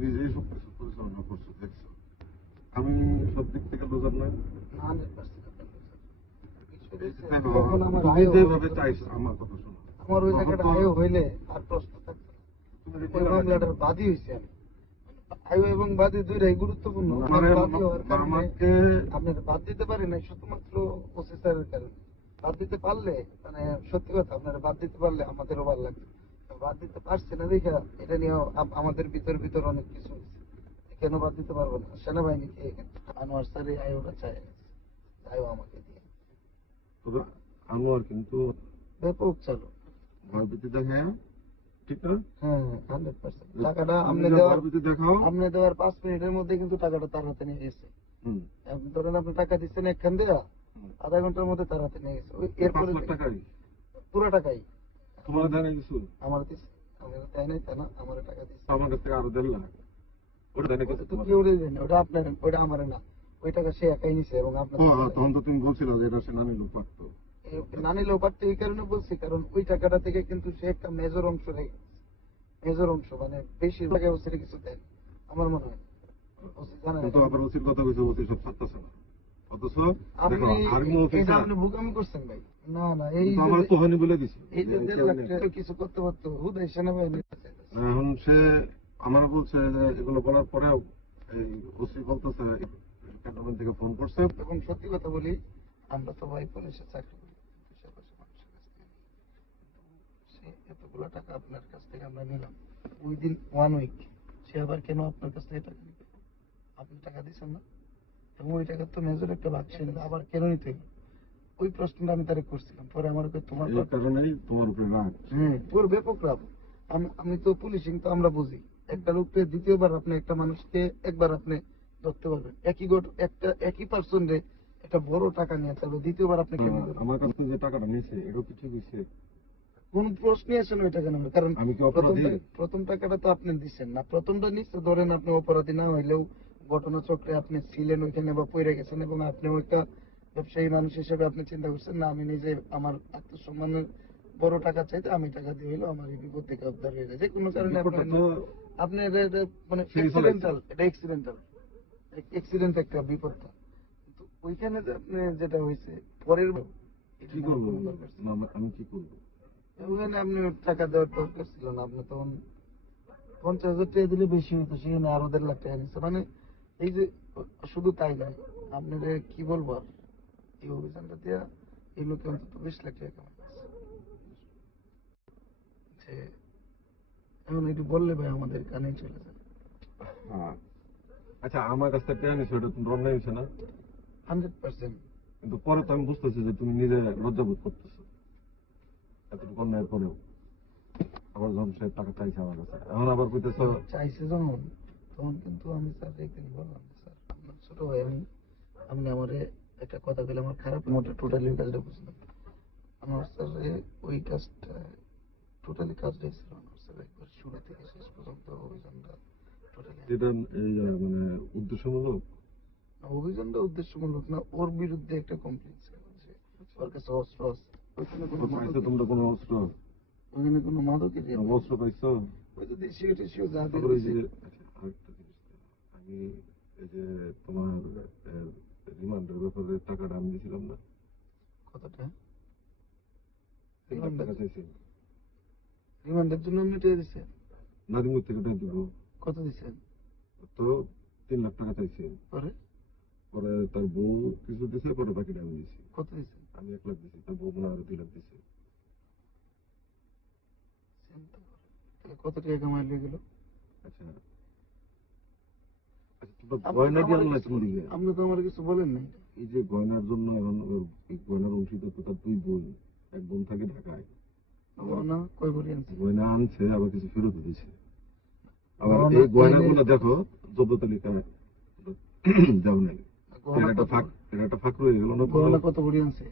নিজেই সবকিছু পরিচালনা করছো, দেখছো আমি সব দিক থেকে বোঝার না। 100% তখন আমার তুমি আয়ও যেভাবে চাইছো, আমার কথা শোনো, আমার ওই তখন জায়গাটা তো আয়ও হইলে আর প্রশ্ন থাকতো না। তুমি ওই দিলে না কেন? মামলাটার বাদী হয়েছে আমি। আয়ু এবং বাদী দুইটাই গুরুত্বপূর্ণ। আমি বাদী হওয়ার কারণে আমাকে আপনার বাদ দিতে পারি না শুধুমাত্র ওসি স্যারের কারণে। বাদ দিতে পারলে মানে সত্যি কথা আপনারা বাদ দিতে পারলে আমাদেরও ভালো লাগবে। বাদ দিতে পারছে না দেখা এটা নিয়ে আমাদের ভিতর অনেক কিছু হয়েছে। কেন বাদ দিতে পারবো না? সেনাবাহিনীকে আনোয়ার স্যারই আয়ুটা চাই আয়ু আমাকে দিয়ে তবে আনোয়ার কিন্তু ব্যাপক চালু। ভয়ভীতি দেখে, ঠিক না? হ্যাঁ 100% টাকাটা তুমি যে ভয়ভীতি দেখাও, আপনি দেওয়ার 5 মিনিটের মধ্যে কিন্তু টাকাটা তার হাতে নিয়ে গেছে। আপনি ধরেন আপনি টাকা দিচ্ছেন একখান দিয়ে আধা ঘন্টার মধ্যে তার হাতে নিয়ে গেছে। এরপরে 5 লাখ টাকাই পুরো টাকাই তোমার দেয় না কিছু, আমার দিচ্ছে। আমার তাই নাই তা না, আমার টাকা দিচ্ছে। আমার কাছ থেকে আরো 1.5 লাখ ওটা দেয় না কিছু তো তোমার। কেউ দেয় না, ওটা আপনার, ওটা আমার না। ওই টাকা সে একাই নিছে এবং আপনার তখন তো তুমি বলছিলে যে এটা সে নানি লোক পারতো। না নিলেও পারতো। এই কারণে বলছি কারণ ওই টাকাটা থেকে কিন্তু সে একটা মেজর অংশ রেখে মেজর অংশ মানে বেশিরভাগ ওসির কিছু দেন আমার মনে হয়। ওসি জানে না কিন্তু আবার ওসির কথা কইছে, ওসি সব ছাড়তেছে না। অথচ দেখো আপনি আর্মি এটা অফিসার আপনি বোকামি করছেন ভাই। না না এই কিন্তু আমার তো হয়নি বলে দিছি। এই যে 1.5 লাখ টাকা কিছু করতে পারতো হুদাই সেনাবাহিনী। এখন সে আমার বলছে যে এগুলো বলার পরেও এই ওসি বলতেছে ক্যান্টনমেন্ট থেকে ফোন করছে। এবং সত্যি কথা বলি আমরা তো ভাই পুলিশের চাকরি করি, পুলিশের কাছে মানুষের কাছ থেকে নিই। সে এতগুলো টাকা আপনার কাছ থেকে আমরা নিলাম উইদিন 1 উইক, সে আবার কেন আপনার কাছ থেকে টাকা নিবে? আপনি টাকা দিচ্ছেন না এবং ওই টাকা তো মেজর একটা ভাগ সে নিবে, আবার কেন নিতে হবে? ওই প্রশ্নটা আমি তারে করছিলাম। পরে আমার তোমার এই কারণেই তোমার উপরে রাগ। পুরো ব্যাপক রাগ। আমি তো পুলিশিং তো আমরা বুঝি, একটা লোককে দ্বিতীয়বার আপনি একটা মানুষকে একবার আপনি ধরতে পারবেন, একই পার্সন রে একটা বড় টাকা নিয়ে তাহলে দ্বিতীয়বার আপনি কেমন আমার কাছ থেকে যে টাকাটা নিয়েছে এটাও কিছু দিচ্ছে, কোন প্রশ্নই আসে না ওই টাকা নেবে। কারণ আমি কি অপরাধী? প্রথম টাকাটা তো আপনি দিচ্ছেন না, প্রথমটা নিচ্ছে ধরেন আপনি অপরাধী না হইলেও ঘটনা চক্রে আপনি ছিলেন ওইখানে বা পড়ে গেছেন এবং আপনি একটা ব্যবসায়ী মানুষ হিসেবে আপনি চিন্তা করছেন না আমি নিজে আমার আত্মসম্মানের বড় টাকা চাইতে আমি টাকা দিয়ে হইলো আমার এই বিপদ থেকে উদ্ধার হয়ে যায়। যে কোনো কারণে আপনি মানে অ্যাক্সিডেন্ট একটা বিপদটা, কিন্তু ওইখানে যে আপনি যেটা হয়েছে পরের কি করবো আমি কি করবো? ওখানে আপনি টাকা দেওয়ার দরকার ছিল না। আপনি তখন 50,000 টাকা দিলে বেশি হতো, সেখানে আরো 1.5 লাখ টাকা নিচ্ছে। মানে এই যে শুধু তাই নয়, আপনার কি বলবো আর, এই অভিযানটা দিয়া এই লোকে অন্তত 20 লাখ টাকা কামাইছে। যে এখন এটি বললে ভাই আমাদের কানে চলে যায়। আচ্ছা আমার কাছ থেকে পেয়ে নিছো, এটা তুমি অন্যায় হয়েছে না? 100%। কিন্তু পরে তো আমি বুঝতেছি যে তুমি নিজে লজ্জাবোধ করতেছো এতটুকু অন্যায়ের পরেও। আবার যখন সে টাকা চাইছে আমার কাছে, এখন আবার কইতেছো চাইছে যখন, তখন কিন্তু আমি স্যার একদিন বললাম স্যার আপনার ছোট ভাই আপনি আমারে একটা কথা বলে আমার খারাপ মোটে টোটালি ওই কাজটা বুঝলাম। আমার স্যার ওই কাজটা টোটালি কাজটা ছিল আমার স্যার একবার শুরু থেকে শেষ পর্যন্ত অভিযানটা টোটালি। এটা এই মানে উদ্দেশ্যমূলক অভিযানটা উদ্দেশ্যমূলক না, ওর বিরুদ্ধে একটা কমপ্লেন ছিল যে ওর কাছে অস্ত্র আছে। পাইছো তোমরা কোনো অস্ত্র? ওখানে কোনো মাদকের অস্ত্র পাইছো? ওই তো দেশীয় টেশীয় যা তারপরে যে আরেকটা জিনিস, আমি এই যে তোমার রিমান্ডের ব্যাপারে টাকাটা আমি দিয়েছিলাম না? কতটা 3 লাখ টাকা চাইছি। রিমান্ডের জন্য আপনি টাকা দিচ্ছেন? নাদিমুর থেকে টাকা দিব। কত দিচ্ছেন? তো 3 লাখ টাকা চাইছি। পরে পরে তার বউ কিছু দিছে, পরে বাকিটা আমি দিছি। কত দিচ্ছেন? আমি 1 লাখ দিছি, তার বউ মনে হয় আরো 2 লাখ দিছে। কত টাকা কামাই হয়ে গেল? আচ্ছা গয়না কি আনলা কি দিকে? আপনি তো আমার কিছু বলেন নাই। এই যে গয়নার জন্য এখন গয়নার অংশীদার তো তার 2 বোন, এক বোন থাকে ঢাকায়। গয়না কই ভরি আনছে? গয়না আনছে, আবার কিছু ফেরত দিছে। আবার এই গয়নাগুলো দেখো জব্দ তালিকায় যাও নাই। এটা একটা ফাঁক রয়ে গেল না? গয়না কত ভরি আনছে?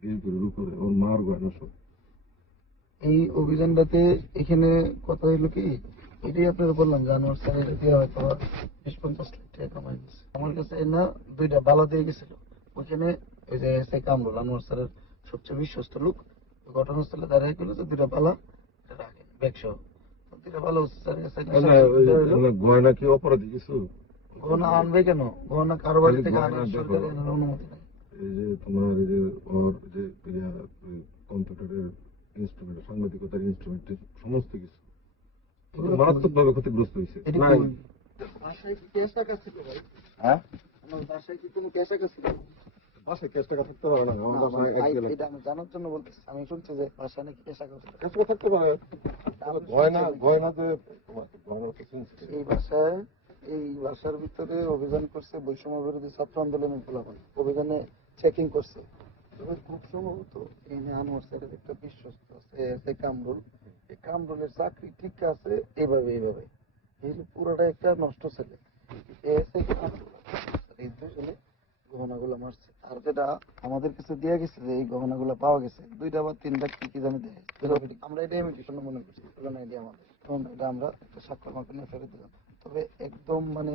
বিএনপির উপরে ওর মার গয়না সব। এই অভিযানটাতে এখানে কথা হইলো কি, এটাই আপনারা বললাম যে আনোয়ার স্যার এটা দিয়ে হয়তো 20-50 লাখ টাকা কামাই দিচ্ছে। আমার কাছে না 2টা বালা দিয়ে গেছিল ওইখানে। ওই যে এসআই কামরুল আনোয়ার স্যারের সবচেয়ে বিশ্বস্ত লোক ঘটনাস্থলে দাঁড়িয়ে গেল যে 2টা বালা রাখেন ব্যাগ সহ। প্রতিটা ভালো স্যারের কাছে না, ওই গয়না কি অপরাধী কিছু? গহনা আনবে কেন? গহনা কারো বাড়ি থেকে গয়না আনার দেখো। সরকারি অনুমতি নেই। এই যে তোমার এই যে ওর যে কম্পিউটারের ইনস্ট্রুমেন্ট, সাংবাদিকতার ইনস্ট্রুমেন্ট, সমস্ত কিছু এগুলো মারাত্মক ভাবে ক্ষতিগ্রস্ত হয়েছে। এটা নাই। কই? বাসায় কি ক্যাশ টাকা ছিল ভাই? হ্যাঁ, আমার বাসায় কি কোনো ক্যাশ টাকা ছিল? বাসায় ক্যাশ টাকা থাকতে পারে না, আমার না, বাসায় ভাই, 1 লাখ এটা আমি জানার জন্য বলতেছি। আমি শুনছি যে বাসায় নাকি ক্যাশ টাকা ছিল। ক্যাশ টাকা থাকতে পারে। তবে গয়না গয়না যে তোমার গয়না তো চিনছে। এই বাসার ভিতরে অভিযান করছে বৈষম্য বিরোধী ছাত্র আন্দোলনের ফলাফল। অভিযানে চেকিং করছে। তবে খুব সম্ভবত এই যে আনোয়ার স্যারের একটা বিশ্বস্ত আছে, এসে কামরুল। এই কামরুলের চাকরি ঠিক আছে এইভাবে। এই পুরোটা একটা নষ্ট ছেলে। এসে কামরুল, এই দুজনে গহনাগুলো মারছে। আর যেটা আমাদের কাছে দেয়া গেছে যে এই গহনাগুলো পাওয়া গেছে 2টা বা 3টা কি জানি দেয়া গেছে। আমরা এটা ইমিটেশন মনে করছি, পুরোনো আইডিয়া আমাদের। তখন এটা আমরা একটা স্বাক্ষর মাকে নিয়ে ফেরত দিলাম। তবে একদম মানে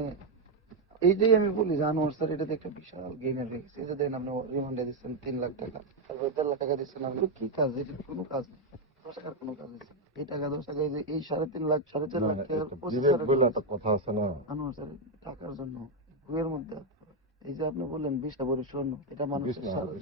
এই যে আমি বলি যে আনোয়ার স্যার এটাতে একটা বিশাল গেইনার হয়ে গেছে। এই যে দেখেন আপনি রিমান্ডে দিচ্ছেন 3 লাখ টাকা, তারপরে 1.5 লাখ টাকা দিচ্ছেন। আপনি কি কাজ? এটা কোনো কাজ নেই, 10 টাকার কোনো কাজ নেই। এই টাকা 10 টাকা, এই যে এই 3.5 লাখ 4.5 লাখ টাকার বিবেক বলে প্রসেসর একটা কথা আছে না, আনোয়ার স্যার টাকার জন্য ঘুরের মধ্যে হাত পড়ে। এই যে আপনি বললেন 20টা ভরি স্বর্ণ, এটা মানুষের সারা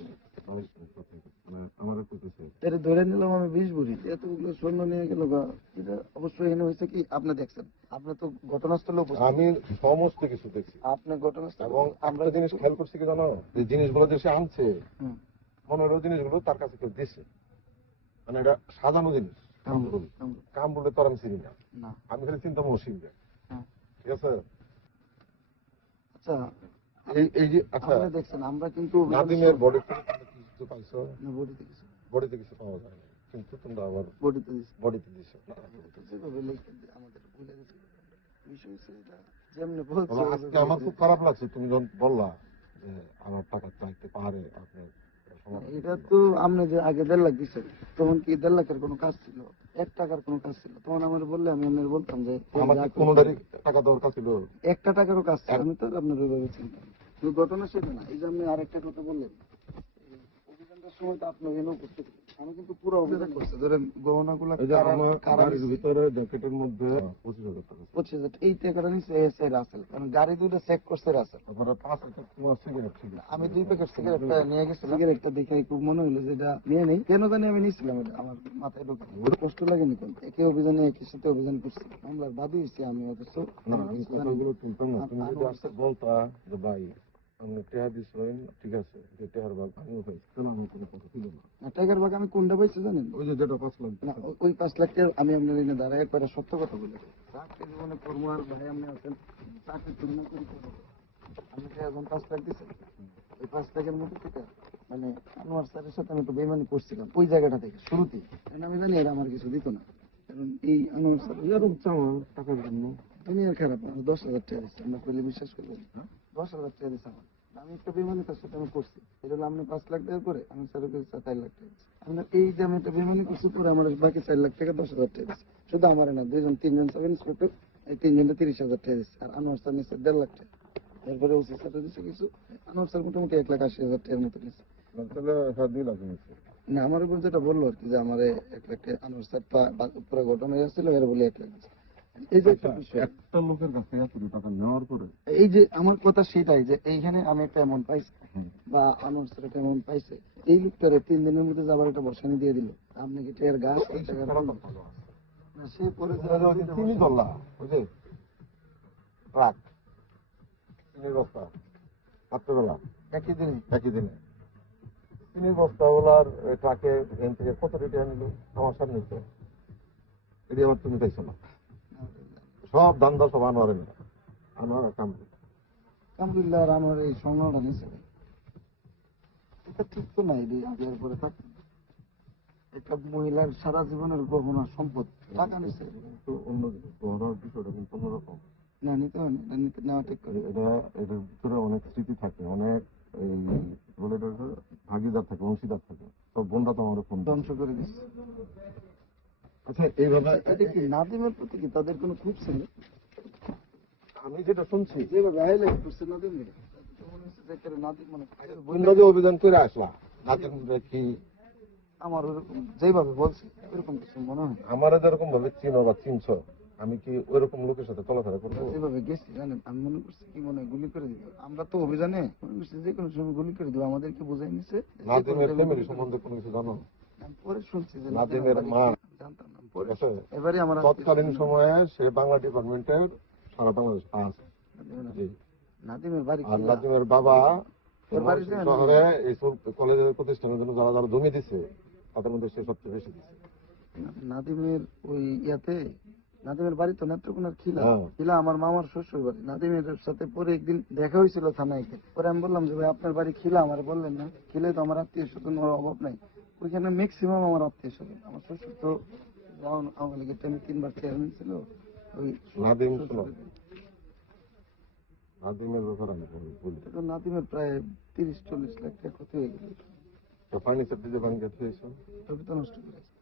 আমার করতেছে। এটা ধরে নিলাম আমি 20 ভরি, এতগুলো স্বর্ণ নিয়ে গেল গা। এটা অবশ্যই এখানে হয়েছে কি আপনি দেখছেন, আপনি তো ঘটনাস্থলে উপস্থিত। আমি সমস্ত কিছু দেখছি আপনি ঘটনাস্থলে এবং আমরা একটা জিনিস খেয়াল করছি কি জানো, যে জিনিসগুলো দেশে আনছে হুম, 15 জিনিসগুলো তার কাছে কেউ দিছে, মানে এটা সাজানো জিনিস। কামরুল, কাম বলে তো আর আমি চিনি না, না, আমি খালি চিন্তা মহসিন, হ্যাঁ। ঠিক আছে। আচ্ছা, এই যে আচ্ছা, আপনি দেখছেন আমরা কিন্তু নাদিমের বডি থেকে তোমরা কিছু পাইছো? না, বডিতে কিছু বডিতে কিছু পাওয়া যায় না, কিন্তু তোমরা আবার বডিতে দিছি। বডিতে দিছো। এটা তো যেভাবে লিখে আমাদের ভুলে গেছে। বিষয় হচ্ছে এটা যেমনি বলছে তবে আজকে আমার খুব খারাপ লাগছে তুমি যখন বললা যে আমার টাকা চাইতে পারে আপনার সমাধান। এটা তো আপনি যে আগে 1.5 লাখ দিচ্ছেন, তখন কি 1.5 লাখের কোনো কাজ ছিল? 1 টাকার কোনো কাজ ছিল? তখন আমার বললে আমি আপনার বলতাম যে আমাকে কোনোটারই টাকা দরকার ছিল? একটা টাকারও কাজ ছিল, আমি তো আর আপনার ওইভাবে চিন্তাম। কিন্তু ঘটনা সেটা না। এই যে আপনি আরেকটা কথা বললেন, অভিযানটার সময় তো আপনি এখানে উপস্থিত ছিলেন। আমি কিন্তু পুরো অভিযান করছি। ধরেন গহনাগুলো এই যে আমার গাড়ির ভিতরে জ্যাকেটের মধ্যে 25,000 টাকা ছিল। 25,000 এই টাকাটা নিচ্ছে এসে রাসেল, কারণ গাড়ি দুইটা চেক করছে রাসেল। তারপরে 5 টাকা তোমার সিগারেট ছিল। আমি 2 প্যাকেট সিগারেটটা নিয়ে গেছিলাম। সিগারেটটা দেখে খুব মনে হলো যে এটা নিয়ে নেই, কেন জানি আমি নিয়েছিলাম। এটা আমার মাথায় ঢোকে কষ্ট লাগেনি। কোন একই অভিযানে একই সাথে অভিযান করছি, মামলার বাদী হয়েছি আমি। অথচ না, এই কথাগুলো তুলতাম না। তুমি যদি আজকে বলতা যে ভাই আপনি টেহা দিচ্ছেন, ঠিক আছে, যে টেহার ভাগ আমিও পাইছি, তাহলে আমি কোনো কথা ছিল না। টাকার ভাগ আমি কোনটা পাইছি জানেন? ওই যে যেটা 5 লাখ না, ওই 5 লাখ টাকা আমি আপনার এনে দাঁড়ায় একবারে সত্য কথা বলে দিই। চাকরি জীবনে করবো আর ভাই আপনি আছেন, চাকরি তুলনা করি করবো। আমি তো এখন 5 লাখ দিচ্ছি। ওই 5 লাখের মধ্যে থেকে মানে আনোয়ার স্যারের সাথে আমি একটু বেইমানি করছিলাম ওই জায়গাটা থেকে শুরুতেই, কারণ আমি জানি এরা আমার কিছু দিত না। কারণ এই আনোয়ার স্যার এরকম চাওয়া টাকার জন্য দুনিয়ার খারাপ। আমার 10,000 টাকা দিচ্ছে, আমরা পেলে বিশ্বাস করবেন না। 10,000 টাকা দিচ্ছে আমার। আমি একটা বেইমানি তার সাথে আমি করছি। এটা হলো আপনি 5 লাখ টাকা করে আমি স্যারের কাছে 4 লাখ টাকা দিচ্ছি। আমরা এই যে আমি একটা বেইমানি করছি, পরে আমার বাকি 4 লাখ টাকা 10,000 টাকা দিচ্ছে। শুধু আমার না, 2-3 জন সাব ইন্সপেক্টর, এই 3 জনটা 30,000 টাকা দিচ্ছে। আর আনোয়ার স্যার নিচ্ছে 1.5 লাখ টাকা। এরপরে ওসি স্যার দিচ্ছে কিছু। আনোয়ার স্যার মোটামুটি 1,80,000 টাকার মতো নিচ্ছে। তাহলে 2 লাখ নিচ্ছে। না, আমার উপর যেটা বললো আর কি, যে আমার 1 লাখ টাকা আনোয়ার স্যার পুরো ঘটনা হয়েছিল, এর বলে 1 লাখ দিচ্ছে। এই যে একটা বিষয়, একটা লোকের কাছে এত টাকা নেওয়ার পরে এই যে আমার কথা সেটাই, যে এইখানে আমি একটা অ্যামাউন্ট পাইছি বা আনোয়ার স্যার একটা অ্যামাউন্ট পাইছে, এই লোকটারে 3 দিনের মধ্যে যাবার একটা বসানি দিয়ে দিল। আপনি কি টাকার গাছ টাকার ফুল? না, সে পরে চিনি দল্লা ওই যে ট্রাক চিনির বস্তা রাত্রেবেলা একই দিনে চিনির বস্তাওয়ালার ট্রাকে এখান থেকে কত রেটে আনিল আমার সামনে এটি আমার তুমি চাইছো না। সব ধান্দা সব আনোয়ারের না, আনোয়ার আর কামরুল। আলহামদুলিল্লাহ আর আমার এই সংগ্রহটা নিয়েছে। এটা ঠিক তো নাই রে, বিয়ার পরে থাকতে একটা মহিলার সারা জীবনের গহনা সম্পদ টাকা নিচ্ছে। কিন্তু অন্য গহনার বিষয়টা কিন্তু অন্যরকম। না, নিতে হয় না, এটা নিতে নেওয়া ঠিক করে। এটার ভিতরে অনেক স্মৃতি থাকে, অনেক এই বলে ভাগিদার থাকে, অংশীদার থাকে। সব বন্ধা তো আমার ফোন ধ্বংস করে দিচ্ছে। আচ্ছা এইভাবে এটা কি নাদিমের প্রতি কি তাদের কোনো খুব ছিল? আমি যেটা শুনছি যেভাবে হাইলাইট করছে নাদিমের, মনে হচ্ছে যে একটা নাদিম মানে তোমরা যে অভিযান করে আসলা নাদিম কি আমার ওরকম যেভাবে বলছে ওরকম কিছু মনে হয় না। আমার যেরকম ভাবে চিনো বা চিনছো, আমি কি ওইরকম লোকের সাথে চলাফেরা করবো? আমরা যেভাবে গেছি জানেন, আমি মনে করছি কি মনে হয় গুলি করে দিত। আমরা তো অভিযানে মনে করছি যে কোনো সময় গুলি করে দিব, আমাদেরকে বুঝাই নিছে যে কোনো নাদিমের time এ ফ্যামিলি গুলি করে সম্বন্ধে দিবে। কোনো কিছু জানো? আমি পরে শুনছি যে নাদিমের মা, জানতাম না, ঠিক পরে আছে, এবারে আমার তৎকালীন সময়ে সে বাংলা ডিপার্টমেন্টের সারা বাংলাদেশ আছে। জি। নাদিমের বাড়ি আর খিলা। নাদিমের বাবা ওর বাড়ি যায় না। শহরে এইসব কলেজের প্রতিষ্ঠানের জন্য যারা যারা জমি দিছে তাদের মধ্যে সে সবচেয়ে বেশি দিছে। নাদিমের ওই ইয়াতে, নাদিমের বাড়ি তো নেত্রকোনার খিলা। হ্যাঁ। খিলা আমার মামার শ্বশুর বাড়ি। নাদিমের সাথে পরে একদিন দেখা হয়েছিল থানায় গিয়ে। পরে আমি বললাম যে ভাই আপনার বাড়ি খিলা, আমার বললেন না। খিলে তো আমার আত্মীয় স্বজন অভাব নাই, ওইখানে ম্যাক্সিমাম আমার আত্মীয় স্বজন। আমার শ্বশুর তো আওয়ামী লীগের টাইমে 3বার চেয়ারম্যান ছিল। ওই নাদিম শোনো, শ্বশুরের- নাদিমের ব্যাপারে আমি বলি, তো নাদিমের প্রায় 30-40 লাখ টাকা ক্ষতি হয়ে গেল। ফার্নিচার দিয়ে বাড়ি গেছে এসব। সবই তো নষ্ট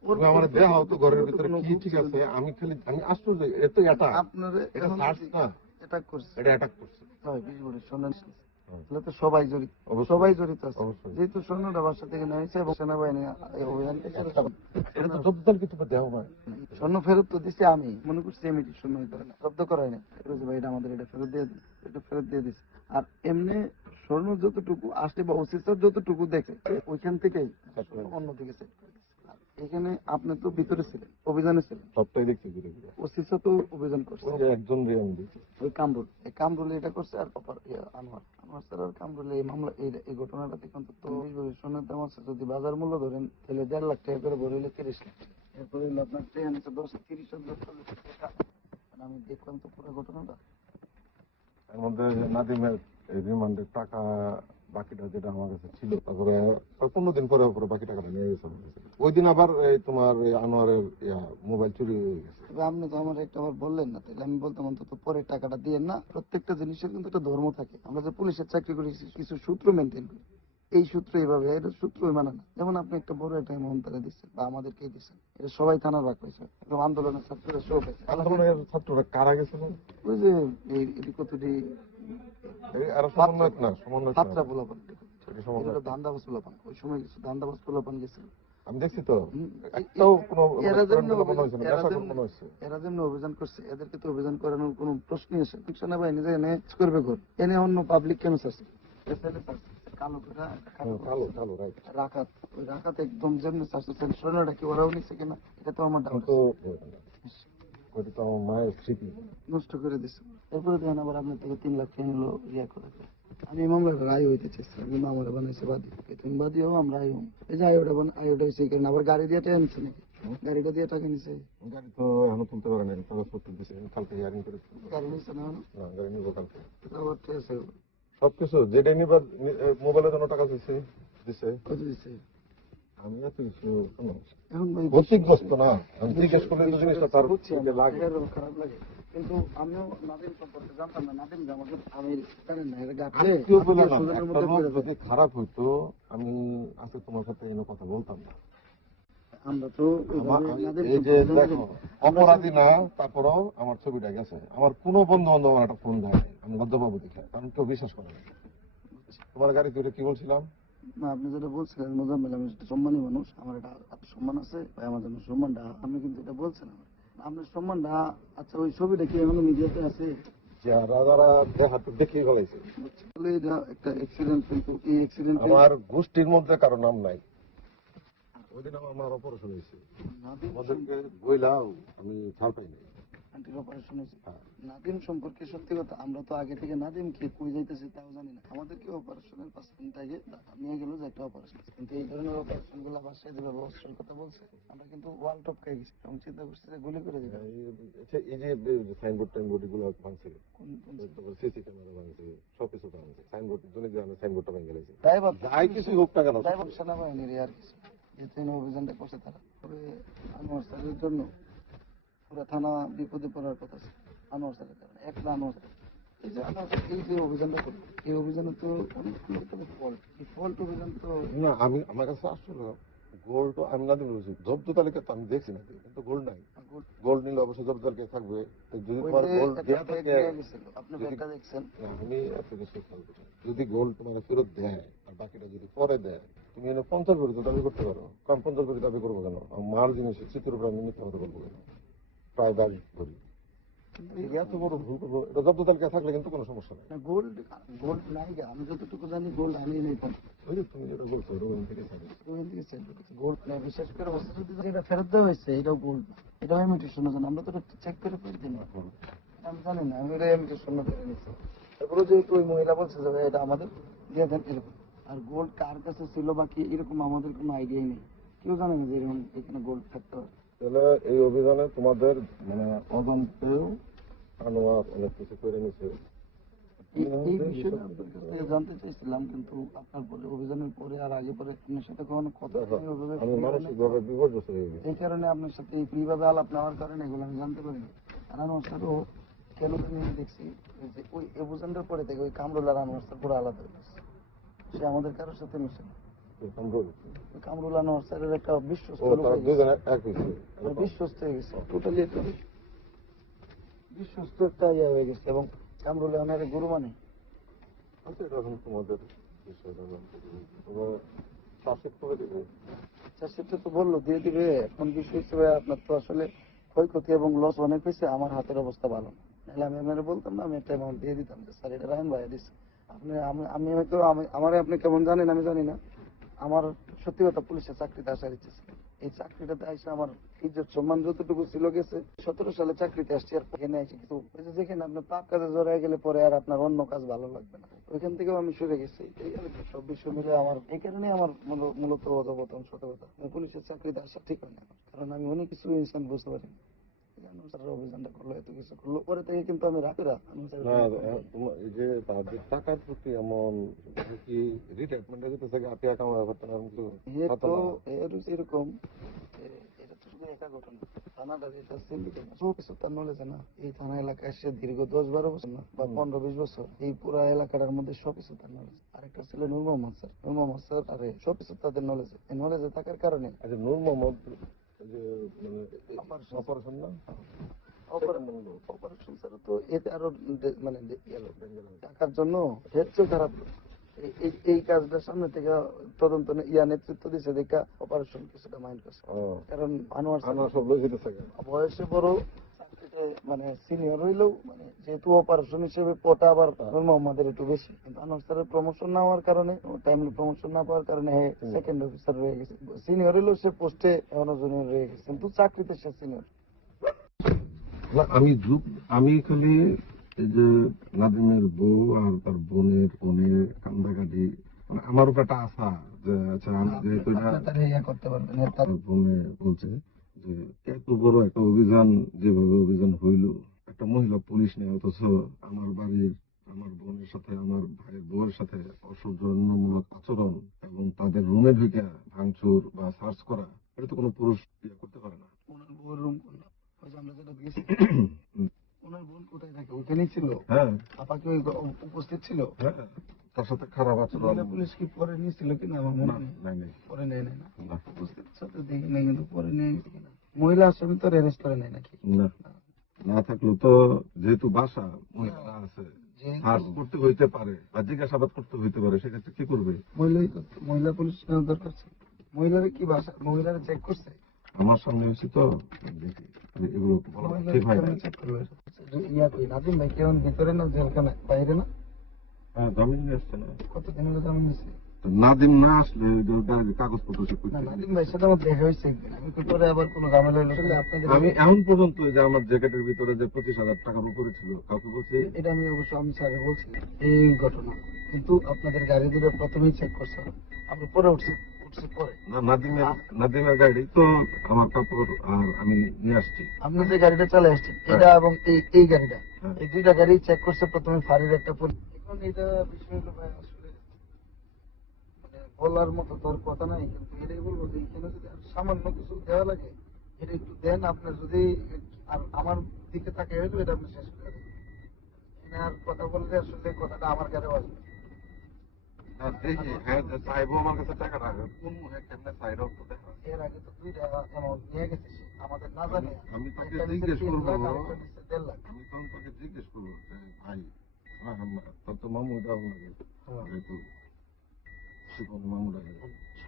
করে আমার দেহ তো ঘরের ভিতরে কি ঠিক আছে, আমি খালি আমি আশ্চর্য, এত এটা আপনারে এটা এখন সার্চ না, এটা করছে। এটা অ্যাটাক করছে। হয় 20 ভরি স্বর্ণ নিয়েছে। হুম। তাহলে তো সবাই জড়িত, অবশ্যই। সবাই জড়িত আছে। অবশ্যই। যেহেতু স্বর্ণটা বাসা থেকে নেওয়া হয়েছে এবং সেনাবাহিনী এই অভিযান এটা তো জব্দার কিছু দেহ হয়। স্বর্ণ ফেরত তো দিছে, আমি মনে করছি এমনি স্বর্ণ হইতে পারে না, জব্দ করা হয় না। বলছে ভাই এটা আমাদের, এটা ফেরত দিয়ে দিন, এটা ফেরত দিয়ে দিছে। আর এমনি স্বর্ণ যতটুকু আসে বা অফিসার যতটুকু দেখে ওইখান থেকেই স্বর্ণ অন্যদিকে সেট করে দিছে। আর এখানে আপনি তো ভিতরে ছিলেন, অভিযানে ছিলেন, সবটাই দেখছি ঘুরে ঘুরে। ওসিসা তো অভিযান করছে। ওই যে একজন রে আমি দেখছি। ওই কামরুল, এই কামরুল এটা করছে। আর আনোয়ার, আনোয়ার স্যার আর কামরুল এই মামলা, এই ঘটনাটা দেখুন তো 20 ভরি সোনার দাম আছে, যদি বাজার মূল্য ধরেন তাহলে 1.5 লাখ টাকা করে ভরি হলে 30 লাখ। এরপরে হলো আপনার ট্রেন আছে 30,000 টাকা। মানে আমি দেখলাম তো পুরো ঘটনাটা। এর মধ্যে যে নাদিমের রিমান্ডের টাকা বাকিটা যেটা আমার কাছে ছিল, তারপরে 15 দিন পরে পরে বাকি টাকাটা নিয়ে গেছে আমার কাছে। ওই দিন আবার এই তোমার এই আনোয়ারের মোবাইল চুরি হয়ে গেছে। তবে আপনি তো আমার একটা বার বললেন না, তাহলে আমি বলতাম অন্তত পরে টাকাটা দিয়ে না। প্রত্যেকটা জিনিসের কিন্তু একটা ধর্ম থাকে। আমরা যে পুলিশের চাকরি করি কিছু সূত্র মেনটেন করি, এই সূত্র এইভাবে, এটা সূত্র মানে না। যেমন আপনি একটা বড় একটা অ্যামাউন্ট তারা দিচ্ছেন বা আমাদেরকে দিচ্ছেন, এটা সবাই থানার ভাগ পাইছে, একদম আন্দোলনের ছাত্ররা সব পাইছে। আন্দোলনের ছাত্ররা কারা গেছিল? ওই যে এটি কতটি এরা সমন্বয়ক না, সমন্বয়ক না। পাত্রা পোলাপান, এটি সমন্বয়ক এটা না। ধান্দাবাজ পোলাপান। ওই সময় কিছু ধান্দাবাজ পোলাপান গেছিল। আমি দেখছি তো, হুম, একটাও কোনো এরা যেমনি মনে হয়েছে না, এরা নেশাখোর যেমনি- মনে হয়েছে। এরা যেমনি অভিযান করছে, এদেরকে তো অভিযান করানোর কোনো প্রশ্নই আসে না। সেনাবাহিনী যে এনে করবে ঘর, এনে অন্য পাবলিক কেন চাচ্ছে? কালো করে কালো কালো রাইট। রাখাত, ওই রাখাত একদম যেমনি চাচ্ছে, স্বর্ণটা কি ওরাও নিচ্ছে কিনা এটা তো আমার ডাউট কিন্তু ওইটা তো আমার মায়ের স্মৃতি। নষ্ট করে দিচ্ছে। এরপরে দেখেন আবার আপনার থেকে 3 লাখ টাকা নিলো ইয়া করে। আমি এই মামলাটা রায় হইতে চাইছি, আমি মামলা বানাইছে বাদী, তুমি বাদী হও, আমরা আই হম। এই যে আয়োটা হয়েছে কারণ আবার গাড়ি দিয়ে টাকা নিচ্ছে নাকি, গাড়িটা দিয়ে টাকা নিছে। গাড়ি তো এখনো তুলতে পারে নাই, কাগজপত্র দিছে, কালকে হিয়ারিং করেছি। গাড়ি নিচ্ছে না এখনো? না, গাড়ি নিবো কালকে। আবার ঠিক আছে, সবকিছু যেটা নিবার মোবাইলের জন্য টাকা দিছে দিছে। কত দিচ্ছে? আমি এত কিছু শোনো, এখন ভাই ক্ষতিগ্রস্ত না, আমি জিজ্ঞেস করলে তো জিনিসটা তার বুঝছি আমি, দিকে লাগে। এরকম খারাপ লাগে। কিন্তু আমিও নাদিম সম্পর্কে জানতাম না। নাদিম যে আমাকে, আমি জানেন না, এটা আমি গাছে কেউ বলে না, স্বজনের একটা মধ্যে লোক পড়ে যায়। যদি খারাপ হইতো আমি আজকে তোমার সাথে এনে কথা বলতাম না। আমরা তো নাদিম এই যে সম্পর্কে দেখো, অপরাধী না, তারপরও আমার ছবিটা গেছে, আমার কোনো বন্ধু বান্ধব আমার একটা ফোন দেয় নাই। আমি লজ্জাপাবো দেখে, কারণ কেউ বিশ্বাস করে না। তোমার গাড়ি তুই কি বলছিলাম? না, আপনি যেটা বলছিলেন মোজাম্মেল, আমি একটা সম্মানী মানুষ, আমার একটা সম্মান আছে ভাই, আমার জন্য সম্মানটা, আপনি কিন্তু এটা বলছেন আমার আপনার সম্মানটা। আচ্ছা ওই ছবিটা কি এখনো মিডিয়াতে আছে? যারা যারা দেখা দেখেই বলেছে, আসলে এটা একটা অ্যাক্সিডেন্ট, কিন্তু এই অ্যাক্সিডেন্ট আমার গোষ্ঠীর মধ্যে কারো নাম নাই। ওই দিন আমার অপারেশন হয়েছে, আমাদেরকে বইলাও আমি ছাড় পাই নাই। আন্টির অপারেশন হয়েছে। হ্যাঁ। নাদিম সম্পর্কে সত্যি কথা, আমরা তো আগে থেকে নাদিমকে কই যাইতেছি তাও জানি না। আমাদেরকে অপারেশনের 5 মিনিট আগে নিয়ে গেল যে একটা অপারেশন, কিন্তু এই ধরনের অপারেশন গুলো বাসায় যেভাবে অস্ত্রের কথা বলছে, আমরা কিন্তু ওয়াল টপ খেয়ে গেছি। আমি চিন্তা করছি যে গুলি করে দিলাম। এই যে সাইনবোর্ড টাইনবোর্ড এগুলো ভাঙছে, সিসি ক্যামেরা ভাঙছে, সবকিছু ভাঙছে, সাইনবোর্ড গ্রামে সাইনবোর্ডটা ভেঙে গেছে। ড্রাইভার যাই কিছু হোক না কেন, ড্রাইভার সেনাবাহিনীর আর কিছু, যে ট্রেন অভিযানটা করছে তারা। তবে আনোয়ার স্যারের জন্য পুরো থানা বিপদে পড়ার কথা ছিল। আনোয়ার স্যারের কারণে, একটা আনোয়ার স্যার, এই যে আনোয়ার স্যার এই যে অভিযানটা করলো, এই অভিযানে তো অনেকগুলো ফল্ট, এই ফল্ট অভিযান তো না আমি আমার কাছে আসলে গোল্ড আমি না দিলে জব্দ তালিকা তো আমি দেখছি না, কিন্তু গোল্ড নাই। গোল্ড নিলে অবশ্যই জব্দ তালিকায় থাকবে। তো যদি তোমার গোল্ড দেয়া থাকে, আপনি ব্যাগটা দেখছেন, না, আমি এত কিছু খেয়াল করি না। যদি গোল্ড তোমার ফেরত দেয় আর বাকিটা যদি পরে দেয়, তুমি এনে 50 কোটি তো দাবি করতে পারো, কারণ 50 কোটি দাবি করবো কেন? আমার জিনিসের চিত্রের উপরে আমি মিথ্যা কথা বলবো কেন? প্রায় 10 কোটি। এত বড় ভুল করবো, এটা জব্দ তালিকা থাকলে কিন্তু কোনো সমস্যা নেই। গোল্ড গোল্ড নাই গে। আমি যতটুকু জানি গোল্ড আমি নিতাম। ওই যে তুমি যেটা বলছো ওটা ওখান থেকে থাকে। ওখান থেকে সেল করেছি। গোল্ড নাই, বিশেষ করে বস্তু যদি এটা ফেরত দেওয়া হয়েছে, এটাও গোল্ড না, এটাও ইমিটেশন না। আমরা তো চেক করে ফেরত দিই না। আমি জানি না, আমি এটা ইমিটেশন না ধরে নিচ্ছি। তারপরে যেহেতু ওই মহিলা বলছে যে ভাই এটা আমাদের দিয়ে দেন এরকম। আর গোল্ড কার কাছে ছিল বা কি এরকম আমাদের কোনো আইডিয়াই নেই। কেউ জানে না যে এরকম এখানে গোল্ড থাকতে পারে। তাহলে এই অভিযানে তোমাদের মানে অজান্তেও আনোয়ার অনেক কিছু করে নিছে। এই বিষয়টা আপনার কাছ থেকে জানতে চাইছিলাম, কিন্তু আপনার পরে অভিযানের পরে আর আগে পরে আপনার সাথে কখনো কথা হয়নি ওইভাবে আমি মানসিকভাবে বিপর্যস্ত হয়ে গেছি। এই কারণে আপনার সাথে এই ফ্রিভাবে আলাপ নেওয়ার কারণে এগুলো আমি জানতে পারিনি। আর আনোয়ার স্যারও কেন জানি আমি দেখছি যে ওই অভিযানটার পরে থেকে ওই কামরুল আর আনোয়ার স্যার পুরো আলাদা হয়ে গেছে। সে আমাদের কারোর সাথে মিশে না। ওই কামরুল আনোয়ার স্যারের একটা বিশ্বস্ত লোক তারা হয়ে গেছে। দুজন এক হয়েছে। মানে বিশ্বস্ত হয়ে গেছে, টোটালি একটা বিশ্বস্ত একটা ইয়ে হয়ে গেছে। এবং কামরুল আনোয়ারের গুরু মানে আচ্ছা, এটা এখন তোমাদের বিষয়টা জানতে চাই। তোমার শাসক করে দেবে। চাষিটা তো বললো দিয়ে দিবে। এখন বিষয় হিসেবে আপনার তো আসলে ক্ষয়ক্ষতি এবং লস অনেক হয়েছে, আমার হাতের অবস্থা ভালো না। নাহলে আমি আপনারা বলতাম না, আমি একটা অ্যামাউন্ট দিয়ে দিতাম যে স্যার এটা রায়ন ভাই দিচ্ছে। আপনি আমি হয়তো আমারে আপনি কেমন জানেন আমি জানি না। আমার সত্যি কথা পুলিশের চাকরিতে আসার ইচ্ছে ছিল। এই চাকরিটাতে এসে আমার ইজ্জত সম্মান যতটুকু ছিল গেছে। 17 সালে চাকরিতে আসছি, আর এখানে এসে কিন্তু ওই যে যেখানে আপনার পাপ কাজে জড়ায় গেলে পরে আর আপনার অন্য কাজ ভালো লাগবে না, ওইখান থেকেও আমি সরে গেছি। এই আর কি, সব বিষয় মিলে আমার এই কারণে আমার মূলত অধপতন। সত্য কথা, আমি পুলিশের চাকরিতে আসা ঠিক হয় না আমার। কারণ আমি অনেক কিছু ইনসান বুঝতে পারি না। অভিযানটা করলো, এত কিছু করলো, পরে থেকে কিন্তু আমি রাখি না। না, তোমার এই যে তাদের টাকার প্রতি এমন কি রিটায়ারমেন্টে যেতে থেকে আটিয়া কামাই করতে না কিন্তু এর তা তো না। এর এরকম এটা তো শুধু একা ঘটনা। থানাটা যেটা সিন্ডিকেট সব কিছু তার নলেজে না। এই থানা এলাকায় সে দীর্ঘ 10-12 বছর না বা 15-20 বছর এই পুরা এলাকাটার মধ্যে সবকিছু তার নলেজ। আরেকটা ছিল নূর মোহাম্মদ স্যার। নূর মোহাম্মদ স্যার আরে সবকিছু তাদের নলেজে। এই নলেজে থাকার কারণে আচ্ছা, নূর মোহাম্মদ যে মানে অপারেশন অপারেশন না অপারেশন স্যার তো এতে আরো মানে টাকার জন্য হেডসেট খারাপ। এই কাজটা সামনে থেকে তদন্ত নেতৃত্ব দিচ্ছে দেখা অপারেশন কিছুটা মাইন্ড করছে। কারণ আনোয়ার আনা স্যার সব লোক যেতে থাকে। বয়সে বড়, চাকরিতে মানে সিনিয়র হইলেও মানে যেহেতু অপারেশন হিসেবে পটা আবার নূর মোহাম্মদের একটু বেশি, কিন্তু আনোয়ার স্যারের প্রমোশন না হওয়ার কারণে, টাইমলি প্রমোশন না পাওয়ার কারণে সেকেন্ড অফিসার রয়ে গেছে। সিনিয়র হইলেও সে পোস্টে এখনো জুনিয়র রয়ে গেছে, কিন্তু চাকরিতে সে সিনিয়র। না, আমি খালি এই যে নাদিমের বউ আর তার বোনের কান্দাকাটি, মানে আমার উপর একটা আশা যে আচ্ছা আমি যেহেতু এটা তাড়াতাড়ি ইয়ে করতে পারবেন। তার বোনে বলছে যে এত বড় একটা অভিযান, যেভাবে অভিযান হইল, একটা মহিলা পুলিশ নেই, অথচ আমার বাড়ির আমার বোনের সাথে আমার ভাইয়ের বউয়ের সাথে অসৌজন্যমূলক আচরণ এবং তাদের রুমে ঢুকে ভাঙচুর বা সার্চ করা, এটা তো কোনো পুরুষ ইয়ে করতে পারে না। ওনার বউর রুম কোনটা? ওই যে আমরা যেটা গেছি, ওনার বোন কোথায় থাকে? ওখানেই ছিল? হ্যাঁ, আপা কি ওই উপস্থিত ছিল? হ্যাঁ, তার সাথে খারাপ আচরণ। মহিলা পুলিশ কি পরে নিয়েছিল কিনা আমার মনে না, নেই। নাই নাই পরে নেয় নাই না? না, উপস্থিত সাথে দেখি নাই, কিন্তু পরে নেয় কিনা। মহিলা আসামি তো অ্যারেস্ট করে নেয় নাকি? না, না থাকলেও তো যেহেতু বাসা মহিলারা আছে, সার্চ করতে হইতে পারে বা জিজ্ঞাসাবাদ করতে হইতে পারে, সেক্ষেত্রে কি করবে? মহিলা পুলিশ নেওয়ার দরকার ছিল। মহিলারা কি বাসা মহিলারা চেক করছে? আমার সামনে হয়েছে তো, দেখি এগুলো বলা ঠিক হয় না। চেক করবে ইয়া কই নাজিম ভাই কেমন ভিতরে না জেলখানায় বাইরে না? হ্যাঁ, জামিন নিয়ে আসছে না। কতদিন হলো জামিন নিচ্ছে? তো নাদিম না আসলে কাগজপত্র সে করতে না, হবে। নাজিম ভাই সাথে আমার দেখা হয়েছে একদিন। আমি তো পরে আবার কোনো ঝামেলা হইলো আসলে আপনাদের। আমি এখন পর্যন্ত এই যে আমার জ্যাকেটের ভিতরে যে 25,000 টাকার উপরে ছিল, কাউকে বলছি? এটা আমি অবশ্য আমি স্যারে বলছি এই ঘটনা, কিন্তু আপনাদের গাড়ি দুটো প্রথমেই চেক করছে, আমরা পরে উঠছি পরে। না, নাদিমের গাড়ি তো আমার কাপড় আর আমি নিয়ে আসছি। আপনি যে গাড়িটা চালে আসছেন এটা এবং এই গাড়িটা, এই দুইটা গাড়ি চেক করছে প্রথমে ফাঁড়ির একটা পুলিশ। এখন এটা বিষয় হলো ভাই আসলে মানে বলার মতো তোর কথা নাই, কিন্তু এটাই বলবো যে এখানে যদি আর সামান্য কিছু দেওয়া লাগে এটা একটু দেন। আপনার যদি আর আমার দিকে তাকে হইলো এটা আপনি শেষ করে দেন। এখানে আর কথা বললে আসলে কথাটা আমার কাছে আসবে। না, দেখি, হ্যাঁ, চাইবো আমার কাছে টাকা রাখবে কোন হ্যাঁ কেমনে চাইরও তো দেখা। এর আগে তো দুইটা অ্যামাউন্ট নিয়ে গেছে সে, আমাদের না জানিয়ে। আমি তাকে একটা নিচে জিজ্ঞেস 3 করবো, লাখ, আরেকটা নিচে 1.5 লাখ। আমি তখন তাকে জিজ্ঞেস করবো যে ভাই, তোর তো মামু দাও লাগে, যেহেতু শিপন মামু লাগে,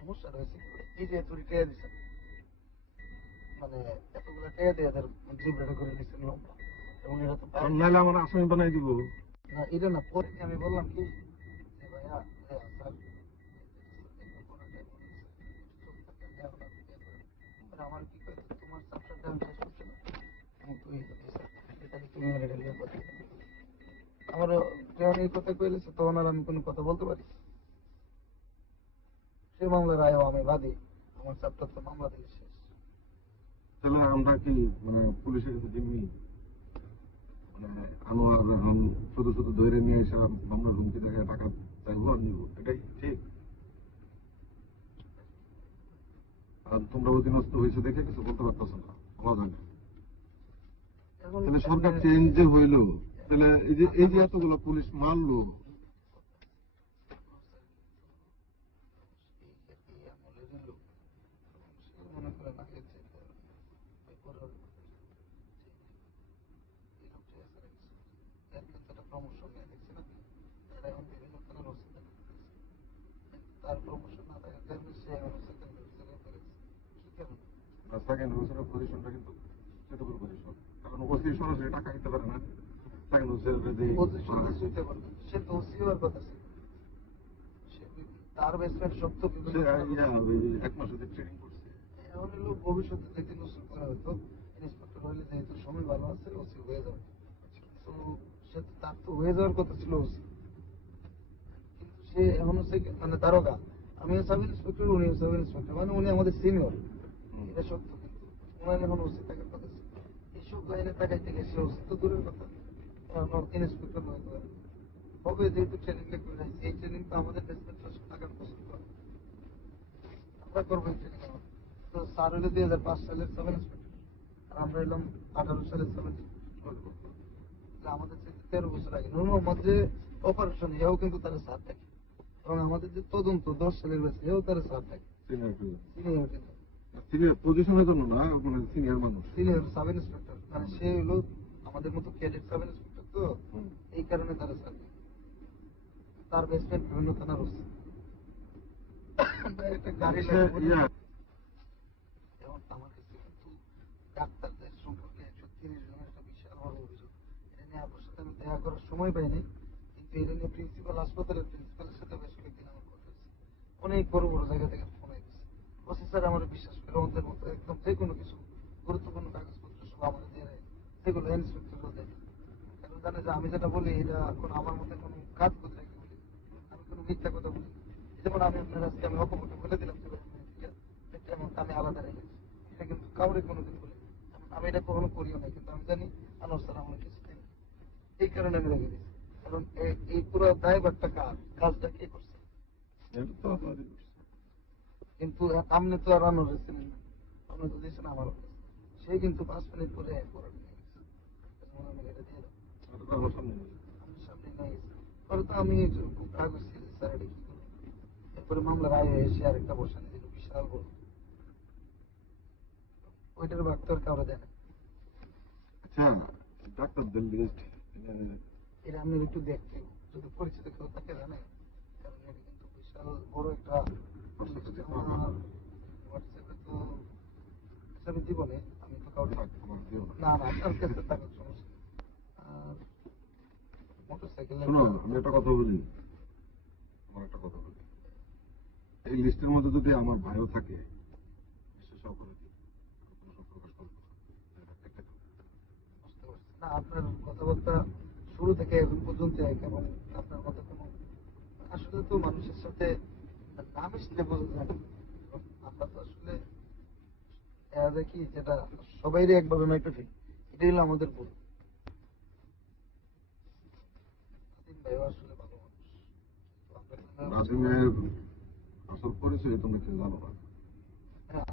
সমস্যা রয়েছে এই যে চুরি টেয়া দিচ্ছেন, মানে এতগুলো টেয়া দিয়ে এদের জিব্রাটা করে দিচ্ছেন লম্বা, এবং এরা তো নাহলে আমার আসামি বানাই দিব। না এটা না, পরে আমি বললাম কি যে ভাইয়া স্যার আমার কি করে তোমার সাবজেক্টটা আমি শেষ করছি না, তুই এটা তুমি মেরে গেলে কথা আমার যখন এই কথা কইলে তখন আর আমি কোনো কথা বলতে পারি? সে মামলার রায়ও আমি বাদী, আমার চারটা তো মামলা দিলে শেষ। তাহলে আমরা কি মানে পুলিশের কাছে জিম্মি, মানে আনোয়ার রহমান শুধু শুধু ধরে নিয়ে এসে মামলা হুমকি দেখায় টাকা চাইবো আর নিবো, এটাই ঠিক? আর তোমরা অধীনস্থ হয়েছে দেখে কিছু বলতে পারতেছো না, বলা যায় না। এখন তাহলে সরকার চেঞ্জ যে হইলো, তাহলে এই যে এতগুলো পুলিশ মারলো, মনে করেন আগে যে প্রমোশন নিয়ে দেখছি না, তারা এখন বিভিন্ন থানার ওসি তার প্রমোশন না থাকার কারণে সে এখন সেকেন্ড অফিসারে ফেলেছে। কি কারণ? সেকেন্ড অফিসারের পজিশনটা কিন্তু সুইটেবল পজিশন, কারণ ওসি সরাসরি টাকা দিতে পারে না। সেকেন্ড অফিসার পজিশনে শুইতে পারবে, সে তো ওসি হওয়ার কথা ছিল। সে তার বেসমেন্ট সব তো বিভিন্ন এক মাস হতে ট্রেনিং করছে। এখন হলো ভবিষ্যতে যে 3 বছর পরে হয়তো ইন্সপেক্টর হলে যেহেতু সময় ভালো আছে ওসি হয়ে যাবে, তো সে তো তার তো হয়ে যাওয়ার কথা ছিল ওসি, কিন্তু সে এখন হচ্ছে মানে দারোগা, আমিও সাব ইন্সপেক্টর উনিও সাব ইন্সপেক্টর, মানে উনি আমাদের সিনিয়র, এটা সত্য, কিন্তু ওনার এখন ওসি থাকার কথা ছিল। এইসব লাইনে তাকাইতে গেলে সে ওসি তো দূরের কথা, ইন্সপেক্টর হয়ে যাবে হবে, যেহেতু ট্রেনিংটা করে রাখছি। এই ট্রেনিং তো আমাদের বেসমেন্ট টাকার পছন্দ করে আমরা করবো এই ট্রেনিং। তো স্যার হইলো 2005 সালের সাব ইন্সপেক্টর, আর আমরা এলাম 18 সালের সাব ইন্সপেক্টর, আমাদের থেকে 13 বছর আগে। নূর মোহাম্মদ যে অপারেশন এও কিন্তু তার স্যার থাকে, এবং আমাদের যে তদন্ত 10 সালের ব্যাচ এও তার স্যার থাকে, সিনিয়র কিন্তু সিনিয়র পজিশনের জন্য না, মানে সিনিয়র মানুষ, সিনিয়র সাব ইন্সপেক্টর, মানে সে হলো আমাদের মতো ক্যাডেট সাব ইন্সপেক্টর, তো এই কারণে তার স্যার থাকে। তার বেসমেন্ট বিভিন্ন থানার ওসি, একটা গাড়ি লাগবে। যেমন আমার কাছে কিন্তু ডাক্তারদের সম্পর্কে 130 জনের একটা বিশাল বড় অভিযোগ, এটা নিয়ে আপনার সাথে আমি দেখা করার সময় পাইনি, কিন্তু এটা নিয়ে প্রিন্সিপাল হাসপাতালের প্রিন্সিপালের সাথে বেশ কয়েকদিন আমার কথা হয়েছে, অনেক বড় বড় জায়গা থেকে ফোন আসছে। ওসি স্যার আমার বিশ্বাস করে ওদের মতো একদম যে কোনো কিছু গুরুত্বপূর্ণ কাগজপত্র সব আমার দিয়ে দেয়, সেগুলো ইন্সপেক্টরও দেয়, কারণ জানে যে আমি যেটা বলি এটা কোনো আমার মধ্যে কোনো কাজ করতে রাখি বলি, আমি কোনো মিথ্যা কথা বলি। যেমন আমি আপনার আজকে আমি অকপটে বলে দিলাম যে আমি আলাদা রেখেছি, এটা কিন্তু কাউরে কোনোদিন বলি না। আমি এটা কখনো করিও না, কিন্তু আমি জানি আনোয়ার স্যার আমার কিছু নেই, এই কারণে আমি রেখে দিচ্ছি। কারণ এই পুরো দায়ভারটা কার, কাজটা কে করছে? এটা তো আপনারই করছে। কিন্তু আপনি তো আর আনোয়ার ছিলেন না, আপনি তো দিয়েছেন আমার কাছে। সে কিন্তু 5 মিনিট পরে পড়াটা নিয়ে গেছে, আমি এটা দিয়ে দাও, এটা তো আমার সামনে নেই। আমি সামনে নিয়ে গেছি। পরে তো আমি খুব রাগ হচ্ছি যে স্যার এটা কি করবো। এরপরে মামলা রায় হয়ে এসে আরেকটা বসানো দিল বিশাল বড়, ওইটার ভাগ তো আর কাউরে দেয় না। আচ্ছা, ডাক্তারদের লিস্ট এটা আমি একটু দেখতে, যদি পরিচিত কেউ তাকে জানে, কারণ এটা কিন্তু বিশাল বড় একটা list। আমার হোয়াটসঅ্যাপে তো হিসাবে দিব না, আমি তো কাউকে না না আপনার কাছে থাকার সমস্যা নেই। আর মোটরসাইকেল শোনো, আমি একটা কথা বলি, আমার একটা কথা বলি, এই লিস্টের মধ্যে যদি আমার ভাইও থাকে নিশ্চয় সব করে দিই, কোনো সব প্রকাশ করবো না। বুঝতে পারছি না আপনার কথাবার্তা শুরু থেকে এখন পর্যন্ত এক, এবং আপনার মধ্যে কোনো আসলে তো মানুষের সাথে না মিশলে বোঝা যায় না। আমরা তো আসলে দেখি যেটা সবাইরই একভাবে নয় ঠিক, এটাই হলো আমাদের ভুল। ভাইও আসলে ভালো মানুষ, তো আমরা নাজিমের আসল পরিচয় তোমরা কেউ জানো না।